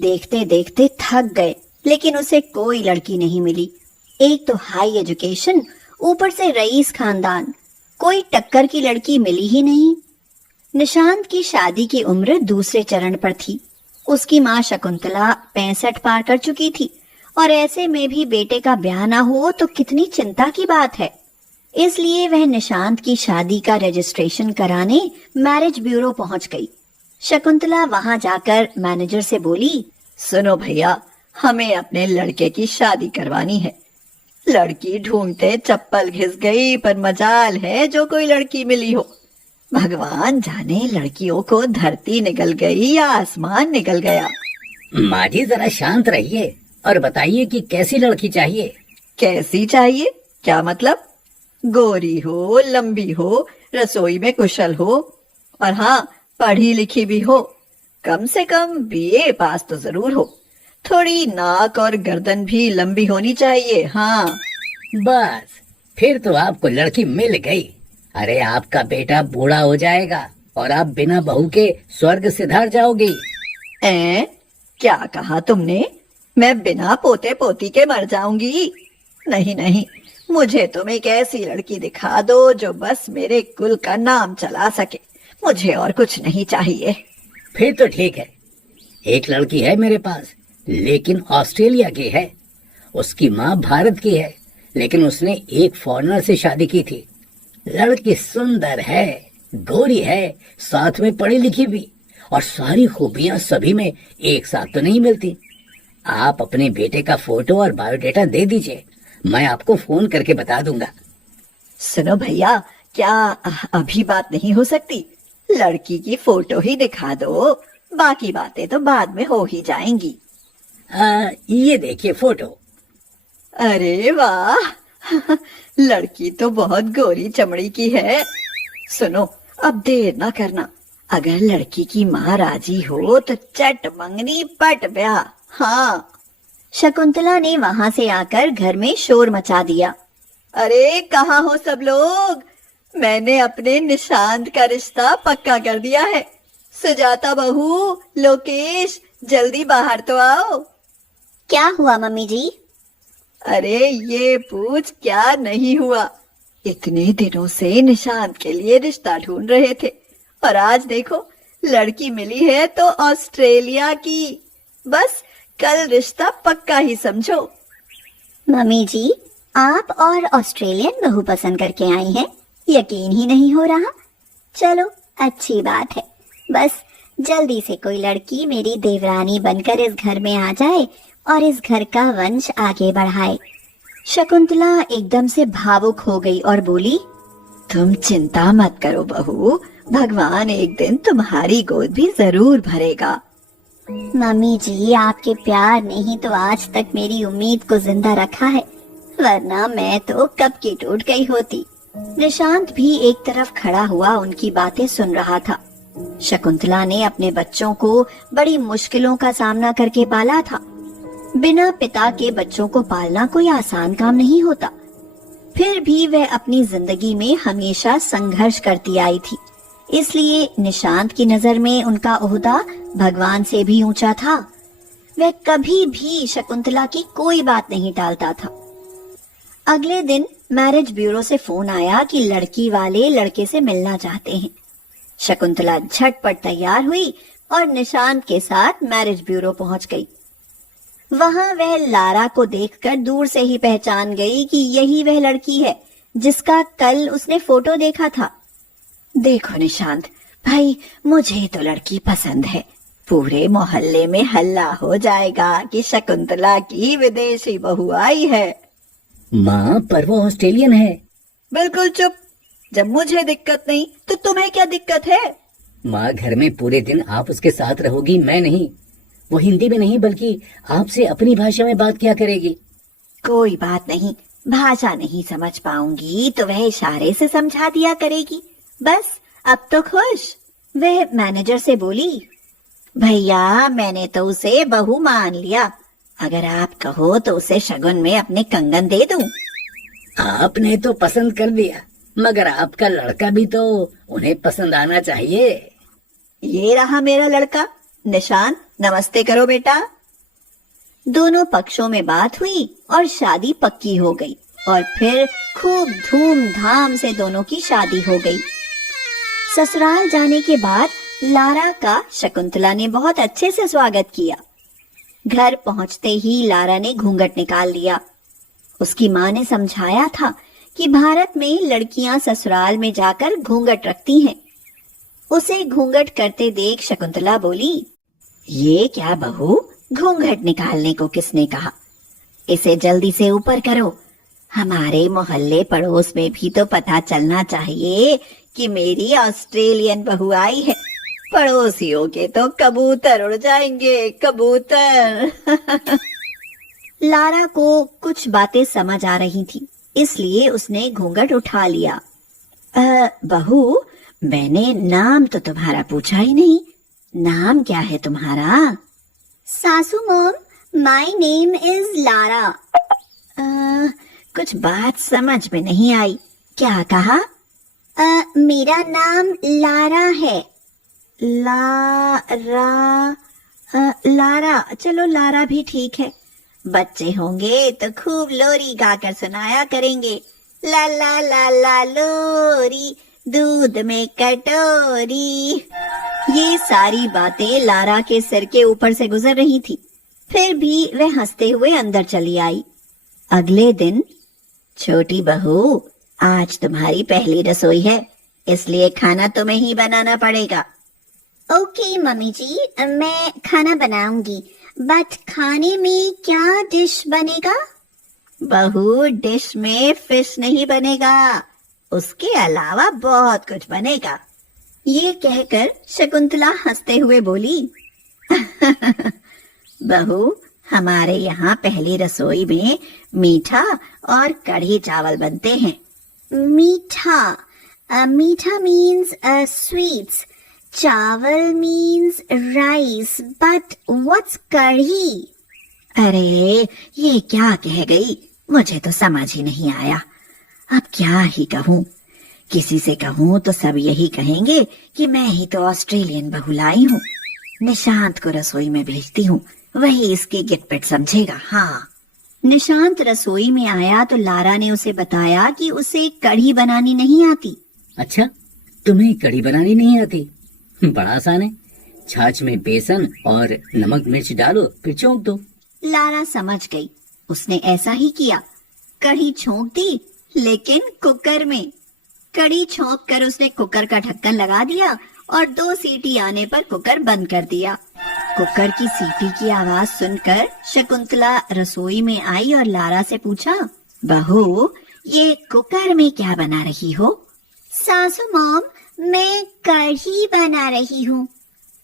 देखते देखते थक गए, लेकिन उसे कोई लड़की नहीं मिली। एक तो हाई एजुकेशन, ऊपर से रईस खानदान, कोई टक्कर की लड़की मिली ही नहीं। निशांत की शादी की उम्र दूसरे चरण पर थी। उसकी माँ शकुंतला 65 पार कर चुकी थी और ऐसे में भी बेटे का ब्याह ना हो तो कितनी चिंता की बात है। इसलिए वह निशांत की शादी का रजिस्ट्रेशन कराने मैरिज ब्यूरो पहुंच गई। शकुंतला वहां जाकर मैनेजर से बोली, सुनो भैया, हमें अपने लड़के की शादी करवानी है। लड़की ढूंढते चप्पल घिस गई, पर मजाल है जो कोई लड़की मिली हो। भगवान जाने लड़कियों को धरती निकल गई या आसमान निकल गया। माँ जी जरा शांत रहिए और बताइए कि कैसी लड़की चाहिए। कैसी चाहिए? क्या मतलब? गोरी हो, लंबी हो, रसोई में कुशल हो, और हाँ, पढ़ी लिखी भी हो। कम से कम बीए पास तो जरूर हो। थोड़ी नाक और गर्दन भी लंबी होनी चाहिए। हाँ बस फिर तो आपको लड़की मिल गई। अरे आपका बेटा बूढ़ा हो जाएगा और आप बिना बहू के स्वर्ग सिधार जाओगी। क्या कहा तुमने? मैं बिना पोते पोती के मर जाऊंगी? नहीं नहीं, मुझे तुम एक ऐसी लड़की दिखा दो जो बस मेरे कुल का नाम चला सके। मुझे और कुछ नहीं चाहिए। फिर तो ठीक है, एक लड़की है मेरे पास, लेकिन ऑस्ट्रेलिया की है। उसकी माँ भारत की है, लेकिन उसने एक फॉरेनर से शादी की थी। लड़की सुंदर है, गोरी है, साथ में पढ़ी लिखी भी, और सारी खूबियां सभी में एक साथ तो नहीं मिलती। आप अपने बेटे का फोटो और बायोडेटा दे दीजिए, मैं आपको फोन करके बता दूंगा। सुनो भैया, क्या अभी बात नहीं हो सकती? लड़की की फोटो ही दिखा दो, बाकी बातें तो बाद में हो ही जाएंगी। ये देखिए फोटो। अरे वाह लड़की तो बहुत गोरी चमड़ी की है। सुनो, अब देर ना करना। अगर लड़की की माँ राजी हो तो चट मंगनी पट ब्याह। हाँ। शकुंतला ने वहां से आकर घर में शोर मचा दिया। अरे कहाँ हो सब लोग? मैंने अपने निशांत का रिश्ता पक्का कर दिया है। सुजाता बहू, लोकेश, जल्दी बाहर तो आओ। क्या हुआ मम्मी जी? अरे ये पूछ क्या नहीं हुआ। इतने दिनों से निशांत के लिए रिश्ता ढूंढ रहे थे, और आज देखो लड़की मिली है तो ऑस्ट्रेलिया की। बस कल रिश्ता पक्का ही समझो। मम्मी जी, आप और ऑस्ट्रेलियन बहू पसंद करके आई हैं? यकीन ही नहीं हो रहा। चलो अच्छी बात है, बस जल्दी से कोई लड़की मेरी देवरानी बनकर इस घर में आ जाए और इस घर का वंश आगे बढ़ाए। शकुंतला एकदम से भावुक हो गई और बोली, तुम चिंता मत करो बहू, भगवान एक दिन तुम्हारी गोद भी जरूर भरेगा। मम्मी जी, आपके प्यार ने ही तो आज तक मेरी उम्मीद को जिंदा रखा है, वरना मैं तो कब की टूट गई होती। निशांत भी एक तरफ खड़ा हुआ उनकी बातें सुन रहा था। शकुंतला ने अपने बच्चों को बड़ी मुश्किलों का सामना करके पाला था। बिना पिता के बच्चों को पालना कोई आसान काम नहीं होता। फिर भी वह अपनी जिंदगी में हमेशा संघर्ष करती आई थी, इसलिए निशांत की नजर में उनका ओहदा भगवान से भी ऊंचा था। वह कभी भी शकुंतला की कोई बात नहीं टालता था। अगले दिन मैरिज ब्यूरो से फोन आया कि लड़की वाले लड़के से मिलना चाहते हैं। शकुंतला झटपट तैयार हुई और निशांत के साथ मैरिज ब्यूरो पहुंच गई। वहां वह लारा को देखकर दूर से ही पहचान गई कि यही वह लड़की है जिसका कल उसने फोटो देखा था। देखो निशांत भाई, मुझे तो लड़की पसंद है। पूरे मोहल्ले में हल्ला हो जाएगा कि शकुंतला की विदेशी बहू आई है। माँ, पर वो ऑस्ट्रेलियन है। बिल्कुल चुप। जब मुझे दिक्कत नहीं तो तुम्हें क्या दिक्कत है? माँ, घर में पूरे दिन आप उसके साथ रहोगी, मैं नहीं। वो हिंदी में नहीं बल्कि आपसे अपनी भाषा में बात क्या करेगी। कोई बात नहीं, भाषा नहीं समझ पाऊंगी तो वह इशारे से समझा दिया करेगी। बस अब तो खुश। वह मैनेजर से बोली, भैया मैंने तो उसे बहू मान लिया। अगर आप कहो तो उसे शगुन में अपने कंगन दे दूं। आपने तो पसंद कर दिया, मगर आपका लड़का भी तो उन्हें पसंद आना चाहिए। ये रहा मेरा लड़का निशांत, नमस्ते करो बेटा। दोनों पक्षों में बात हुई और शादी पक्की हो गई और फिर खूब धूमधाम से दोनों की शादी हो गई। ससुराल जाने के बाद लारा का शकुंतला ने बहुत अच्छे से स्वागत किया। घर पहुंचते ही लारा ने घूंघट निकाल लिया। उसकी माँ ने समझाया था कि भारत में लड़कियां ससुराल में जाकर घूंघट रखती हैं। उसे घूंघट करते देख शकुंतला बोली, ये क्या बहू, घूंघट निकालने को किसने कहा? इसे जल्दी से ऊपर करो। हमारे मोहल्ले पड़ोस में भी तो पता चलना चाहिए कि मेरी ऑस्ट्रेलियन बहू आई है। पड़ोसियों के तो कबूतर उड़ जाएंगे, कबूतर। लारा को कुछ बातें समझ आ रही थी, इसलिए उसने घूंघट उठा लिया। बहू, मैंने नाम तो तुम्हारा पूछा ही नहीं। नाम क्या है तुम्हारा? सासू mom, my name is Lara. कुछ बात समझ में नहीं आई, क्या कहा? मेरा नाम लारा है। लारा, चलो लारा भी ठीक है। बच्चे होंगे तो खूब लोरी गाकर सुनाया करेंगे। ला ला ला ला लोरी, दूध में कटोरी। ये सारी बातें लारा के सिर के ऊपर से गुजर रही थी, फिर भी वह हंसते हुए अंदर चली आई। अगले दिन, छोटी बहू, आज तुम्हारी पहली रसोई है, इसलिए खाना तुम्हें ही बनाना पड़ेगा। ओके मम्मी जी, मैं खाना बनाऊंगी, बट खाने में क्या डिश बनेगा? बहू, डिश में फिश नहीं बनेगा, उसके अलावा बहुत कुछ बनेगा। ये कहकर शकुंतला हंसते हुए बोली, बहू, हमारे यहाँ पहली रसोई में मीठा और कढ़ी चावल बनते हैं। मीठा, मीठा मीन्स स्वीट्स, चावल मीन्स राइस, बट व्हाट्स कढ़ी? अरे, ये क्या कह गई, मुझे तो समझ ही नहीं आया। अब क्या ही कहूँ, किसी से कहूँ तो सब यही कहेंगे कि मैं ही तो ऑस्ट्रेलियन बहू लाई हूँ। निशांत को रसोई में भेजती हूँ, वही इसकी गिटपिट समझेगा। हाँ। निशांत रसोई में आया तो लारा ने उसे बताया कि उसे कढ़ी बनानी नहीं आती। अच्छा, तुम्हें कढ़ी बनानी नहीं आती? बड़ा आसान है। छाछ में बेसन और नमक मिर्च डालो, फिर छोंक दो। लारा समझ गई। उसने ऐसा ही किया। कढ़ी छोंक दी, लेकिन कुकर में। कढ़ी छोंक कर उसने कुकर का ढक्कन लगा दिया और 2 सीटी आने पर कुकर बंद कर दिया। कुकर की सीटी की आवाज सुनकर शकुंतला रसोई में आई और लारा से पूछा, बहू, ये कुकर में क्या बना रही हो? सासू मॉम, मैं कढ़ी बना रही हूँ।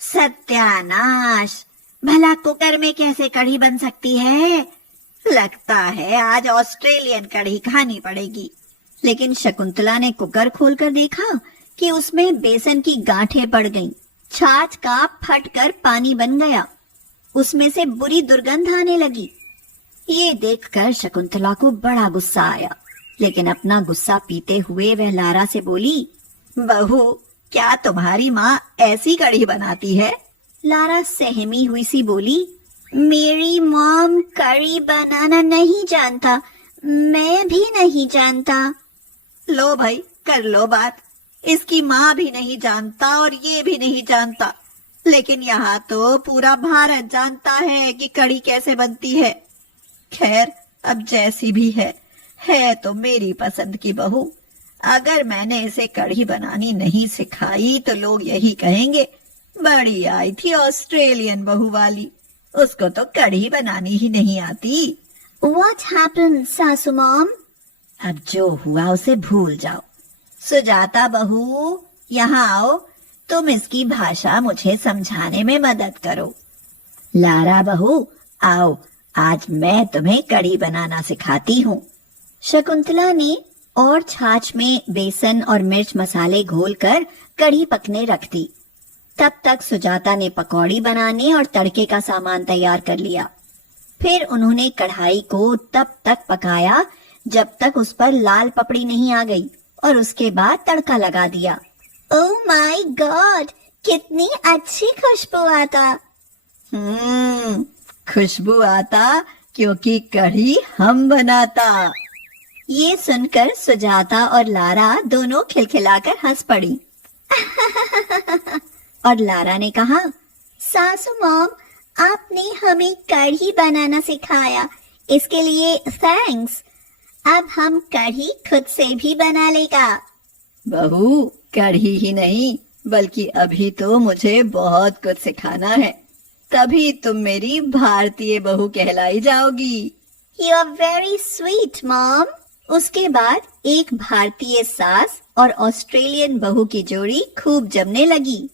सत्यानाश, भला कुकर में कैसे कढ़ी बन सकती है? लगता है आज ऑस्ट्रेलियन कढ़ी खानी पड़ेगी। लेकिन शकुंतला ने कुकर खोलकर देखा कि उसमें बेसन की गांठें पड़ गईं। छाछ का फटकर पानी बन गया। उसमें से बुरी दुर्गंध आने लगी। ये देखकर शकुंतला को बड़ा गुस्सा आया, लेकिन अपना गुस्सा पीते हुए वह लारा से बोली, बहू, क्या तुम्हारी माँ ऐसी कढ़ी बनाती है? लारा सहमी हुई सी बोली, मेरी मॉम कढ़ी बनाना नहीं जानता, मैं भी नहीं जानता। लो भाई, कर लो बात। इसकी माँ भी नहीं जानता और ये भी नहीं जानता, लेकिन यहाँ तो पूरा भारत जानता है कि कढ़ी कैसे बनती है। खैर, अब जैसी भी है तो मेरी पसंद की बहू। अगर मैंने इसे कढ़ी बनानी नहीं सिखाई तो लोग यही कहेंगे, बड़ी आई थी ऑस्ट्रेलियन बहू वाली, उसको तो कढ़ी बनानी ही नहीं आती। What happened, सासू मॉम? अब जो हुआ उसे भूल जाओ। सुजाता बहू, यहाँ आओ, तुम इसकी भाषा मुझे समझाने में मदद करो। लारा बहू, आओ, आज मैं तुम्हें कढ़ी बनाना सिखाती हूँ। शकुंतला ने और छाछ में बेसन और मिर्च मसाले घोलकर कढ़ी पकने रख दी। तब तक सुजाता ने पकौड़ी बनाने और तड़के का सामान तैयार कर लिया। फिर उन्होंने कढ़ाई को तब तक पकाया जब तक उस पर लाल पपड़ी नहीं आ गई और उसके बाद तड़का लगा दिया। ओह माय गॉड, कितनी अच्छी खुशबू आता। खुशबू आता क्योंकि कढ़ी हम बनाता। ये सुनकर सुजाता और लारा दोनों खिलखिलाकर हंस पड़ी। और लारा ने कहा, सासू मॉम, आपने हमें कढ़ी बनाना सिखाया, इसके लिए थैंक्स। अब हम कढ़ी खुद से भी बना लेगा। बहू, कढ़ी ही नहीं बल्कि अभी तो मुझे बहुत कुछ सिखाना है, तभी तुम मेरी भारतीय बहू कहलाई जाओगी। You are very sweet mom. उसके बाद एक भारतीय सास और ऑस्ट्रेलियन बहू की जोड़ी खूब जमने लगी।